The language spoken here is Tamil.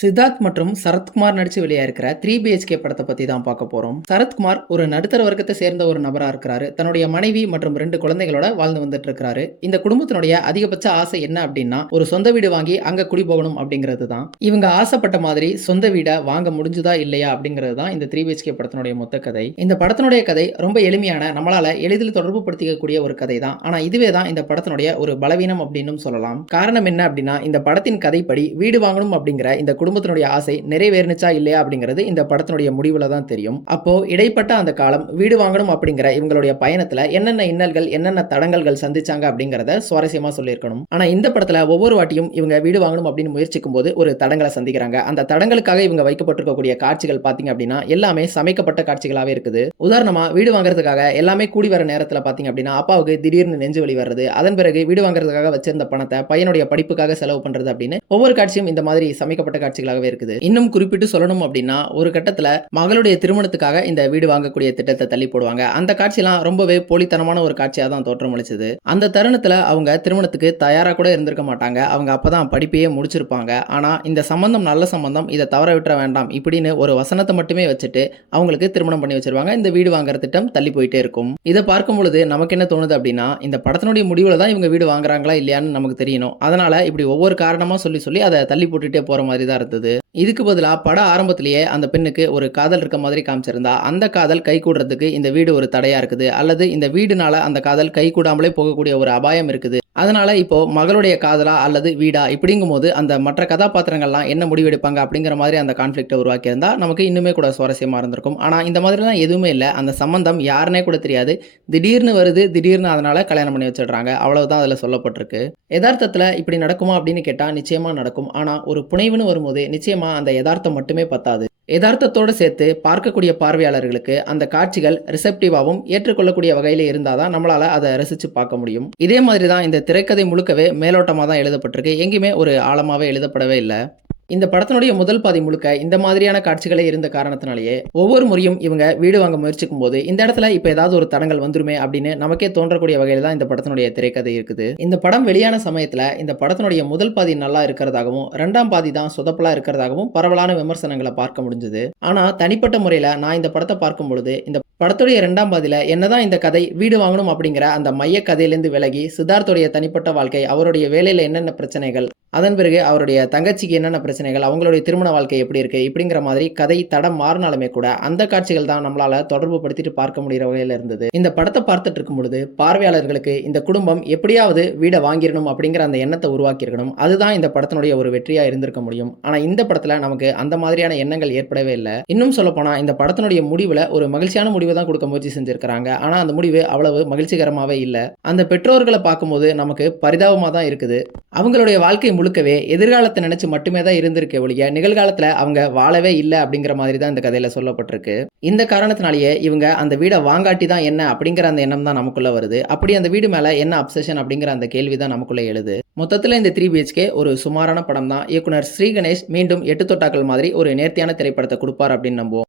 சித்தார்த் மற்றும் சரத்குமார் நடிச்சு வெளியாயிருக்கிற 3 BHK படத்தை பத்தி தான் பார்க்க போறோம். சரத்குமார் ஒரு நடுத்தர வர்க்கத்தை சேர்ந்த ஒரு நபரா இருக்கிறாரு. தன்னுடைய மனைவி மற்றும் 2 குழந்தைகளோட வாழ்ந்து வந்துட்டு இருக்காரு. இந்த குடும்பத்தினுடைய அதிகபட்ச ஆசை என்ன அப்படின்னா, ஒரு சொந்த வீடு வாங்கி அங்க குடி போகணும் அப்படிங்கிறது தான். இவங்க ஆசைப்பட்ட மாதிரி சொந்த வீடை வாங்க முடிஞ்சுதா இல்லையா அப்படிங்கிறது தான் இந்த 3 BHK படத்தினுடைய மொத்த கதை. இந்த படத்தினுடைய கதை ரொம்ப எளிமையான, நம்மளால எளிதில் தொடர்பு படுத்திக்கக்கூடிய ஒரு கதை தான். ஆனா இதுவே தான் இந்த படத்தினுடைய ஒரு பலவீனம் அப்படின்னு சொல்லலாம். காரணம் என்ன அப்படின்னா, இந்த படத்தின் கதைப்படி வீடு வாங்கணும் அப்படிங்கிற இந்த குடும்பத்தினுடைய ஆசை நிறைவேறுச்சா இல்லையா அப்படிங்கிறது இந்த படத்தினுடைய முடிவுல தான் தெரியும். அப்போ இடைப்பட்ட அந்த காலம் வீடு வாங்கணும் அப்படிங்கிற இவங்களுடைய பயணத்துல என்னென்ன இன்னல்கள், என்னென்ன தடங்கல்கள் சந்திச்சாங்க அப்படிங்கறத சுவாரஸ்யமா சொல்லியிருக்கணும். ஆனா இந்த படத்துல ஒவ்வொரு வாட்டியும் இவங்க வீடு வாங்கணும் அப்படின்னு முயற்சிக்கும் போது ஒரு தடங்களை சந்திக்கிறாங்க. அந்த தடங்களுக்காக இவங்க வைக்கப்பட்டிருக்கக்கூடிய காட்சிகள் பாத்தீங்க அப்படின்னா எல்லாமே சமைக்கப்பட்ட காட்சிகளாவே இருக்குது. உதாரணமா வீடு வாங்குறதுக்காக எல்லாமே கூடி வர நேரத்துல பாத்தீங்க அப்படின்னா அப்பாவுக்கு திடீர்னு நெஞ்சு வலி வருது. அதன் பிறகு வீடு வாங்குறதுக்காக வச்சிருந்த பணத்தை பையனுடைய படிப்புக்காக செலவு பண்றது அப்படின்னு ஒவ்வொரு காட்சியும் இந்த மாதிரி சமைக்கப்பட்ட காட்சிகளாகவே இருக்குது. இன்னும் குறிப்பிட்டு சொல்லணும் அப்படின்னா, ஒரு கட்டத்துல மகளுடைய திருமணத்துக்காக இந்த வீடு வாங்கக்கூடிய திட்டத்தை தள்ளி போடுவாங்க. அந்த காட்சியெல்லாம் ரொம்பவே போலித்தனமான ஒரு காட்சியா தான் தோற்றமளிச்சது. அந்த தருணத்துல அவங்க திருமணத்துக்கு தயாரா கூட இருந்திருக்க மாட்டாங்க. அவங்க அப்பதான் படிப்பையே முடிச்சிருப்பாங்க. ஆனா இந்த சம்பந்தம் நல்ல சம்பந்தம், இதை தவற விட்டுற வேண்டாம் இப்படின்னு ஒரு வசனத்தை மட்டுமே வச்சுட்டு அவங்களுக்கு திருமணம் பண்ணி வச்சிருவாங்க. இந்த வீடு வாங்குற திட்டம் தள்ளி போயிட்டே இருக்கும். இதை பார்க்கும் பொழுது நமக்கு என்ன தோணுது அப்படின்னா, இந்த படத்தினுடைய முடிவுல தான் இவங்க வீடு வாங்குறாங்களா இல்லையான்னு நமக்கு தெரியணும். அதனால இப்படி ஒவ்வொரு காரணமா சொல்லி சொல்லி அதை தள்ளி போட்டுட்டே போற மாதிரி தான் இருந்தது. இதுக்கு பதிலா பட ஆரம்பத்திலேயே அந்த பெண்ணுக்கு ஒரு காதல் இருக்க மாதிரி காமிச்சிருந்தா, அந்த காதல் கைகூடுறதுக்கு இந்த வீடு ஒரு தடையா இருக்குது, அல்லது இந்த வீடுனால அந்த காதல் கைகூடாமலே போகக்கூடிய ஒரு அபாயம் இருக்குது. அதனால இப்போ மகளுடைய காதலா அல்லது வீடா இப்படிங்கும் போது அந்த மற்ற கதாபாத்திரங்கள்லாம் என்ன முடிவெடுப்பாங்க அப்படிங்கிற மாதிரி அந்த கான்ஃபிளிக்ட்டை உருவாக்கியிருந்தா நமக்கு இன்னுமே கூட சுவாரஸ்யமா இருந்திருக்கும். ஆனா இந்த மாதிரிலாம் எதுவுமே இல்லை. அந்த சம்பந்தம் யாருன்னே கூட தெரியாது. திடீர்னு வருது, திடீர்னு அதனால கல்யாணம் பண்ணி வச்சிடுறாங்க. அவ்வளவுதான் அதுல சொல்லப்பட்டிருக்கு. யதார்த்தத்துல இப்படி நடக்குமா அப்படின்னு கேட்டா நிச்சயமா நடக்கும். ஆனா ஒரு புனைவுன்னு வரும்போது நிச்சயமா அந்த யதார்த்தம் மட்டுமே பத்தாது. யதார்த்தத்தோடு சேர்த்து பார்க்கக்கூடிய பார்வையாளர்களுக்கு அந்த காட்சிகள் ரிசெப்டிவாகவும் ஏற்றுக்கொள்ளக்கூடிய வகையில இருந்தாதான் நம்மளால அதை ரசிச்சு பார்க்க முடியும். இதே மாதிரி தான் இந்த திரைக்கதை முழுக்கவே மேலோட்டமா தான் எழுதப்பட்டிருக்கு. எங்கேயுமே ஒரு ஆழமாவே எழுதப்படவே இல்லை. இந்த படத்தினுடைய முதல் பாதி முழுக்க இந்த மாதிரியான காட்சிகளே இருந்த காரணத்தினாலேயே ஒவ்வொரு முறையும் இவங்க வீடு வாங்க முயற்சிக்கும் போது இந்த இடத்துல இப்ப ஏதாவது ஒரு தடங்கள் வந்துருமே அப்படின்னு நமக்கே தோன்றக்கூடிய வகையில தான் இந்த படத்தினுடைய திரைக்கதை இருக்குது. இந்த படம் வெளியான சமயத்துல இந்த படத்தினுடைய முதல் பாதி நல்லா இருக்கிறதாகவும், 2ஆம் பாதி தான் சொதப்பலா இருக்கிறதாகவும் பரவலான விமர்சனங்களை பார்க்க முடிஞ்சது. ஆனா தனிப்பட்ட முறையில நான் இந்த படத்தை பார்க்கும் பொழுது இந்த படத்துடைய 2ஆம் பாதியில என்னதான் இந்த கதை வீடு வாங்கணும் அப்படிங்கிற அந்த மைய கதையிலிருந்து விலகி சித்தார்த்துடைய தனிப்பட்ட வாழ்க்கை, அவருடைய வேலையில என்னென்ன பிரச்சனைகள், அதன் பிறகு அவருடைய தங்கச்சிக்கு என்னென்ன பிரச்சனைகள், அவங்களுடைய திருமண வாழ்க்கை எப்படி இருக்கு இப்படிங்கிற மாதிரி கதை தடம் மாறினாலுமே கூட அந்த காட்சிகள் தான் நம்மளால தொடர்பு படுத்திட்டு பார்க்க முடிகிற வகையில இருந்தது. இந்த படத்தை பார்த்துட்டு இருக்கும் பொழுது பார்வையாளர்களுக்கு இந்த குடும்பம் எப்படியாவது வீடை வாங்கிடணும் அப்படிங்கிற அந்த எண்ணத்தை உருவாக்கி இருக்கணும். அதுதான் இந்த படத்தினுடைய ஒரு வெற்றியா இருந்திருக்க முடியும். ஆனா இந்த படத்துல நமக்கு அந்த மாதிரியான எண்ணங்கள் ஏற்படவே இல்லை. இன்னும் சொல்ல போனா இந்த படத்தினுடைய முடிவுல ஒரு மகிழ்ச்சியான முடிவை தான் கொடுக்க முயற்சி செஞ்சிருக்காங்க. ஆனா அந்த முடிவு அவ்வளவு மகிழ்ச்சிகரமாவே இல்லை. அந்த பெற்றோர்களை பார்க்கும்போது நமக்கு பரிதாபமா தான் இருக்குது. அவங்களுடைய வாழ்க்கை முழுக்கவே எதிர்காலத்தை நினைச்சு மட்டுமே தான் இருந்திருக்க ஒழிய நிகழ்காலத்துல அவங்க வாழவே இல்லை அப்படிங்கிற மாதிரி தான் இந்த கதையில சொல்லப்பட்டிருக்கு. இந்த காரணத்தினாலேயே இவங்க அந்த வீடை வாங்காட்டி தான் என்ன அப்படிங்கிற அந்த எண்ணம் தான் நமக்குள்ள வருது. அப்படி அந்த வீடு மேல என்ன அப்சஷன் அப்படிங்கிற அந்த கேள்வி தான் நமக்குள்ள எழுது. மொத்தத்துல இந்த 3 BHK ஒரு சுமாரான படம் தான். இயக்குனர் ஸ்ரீ கணேஷ் மீண்டும் 8 தொட்டாக்கள் மாதிரி ஒரு நேர்த்தியான திரைப்படத்தை கொடுப்பார் அப்படின்னு நம்புவோம்.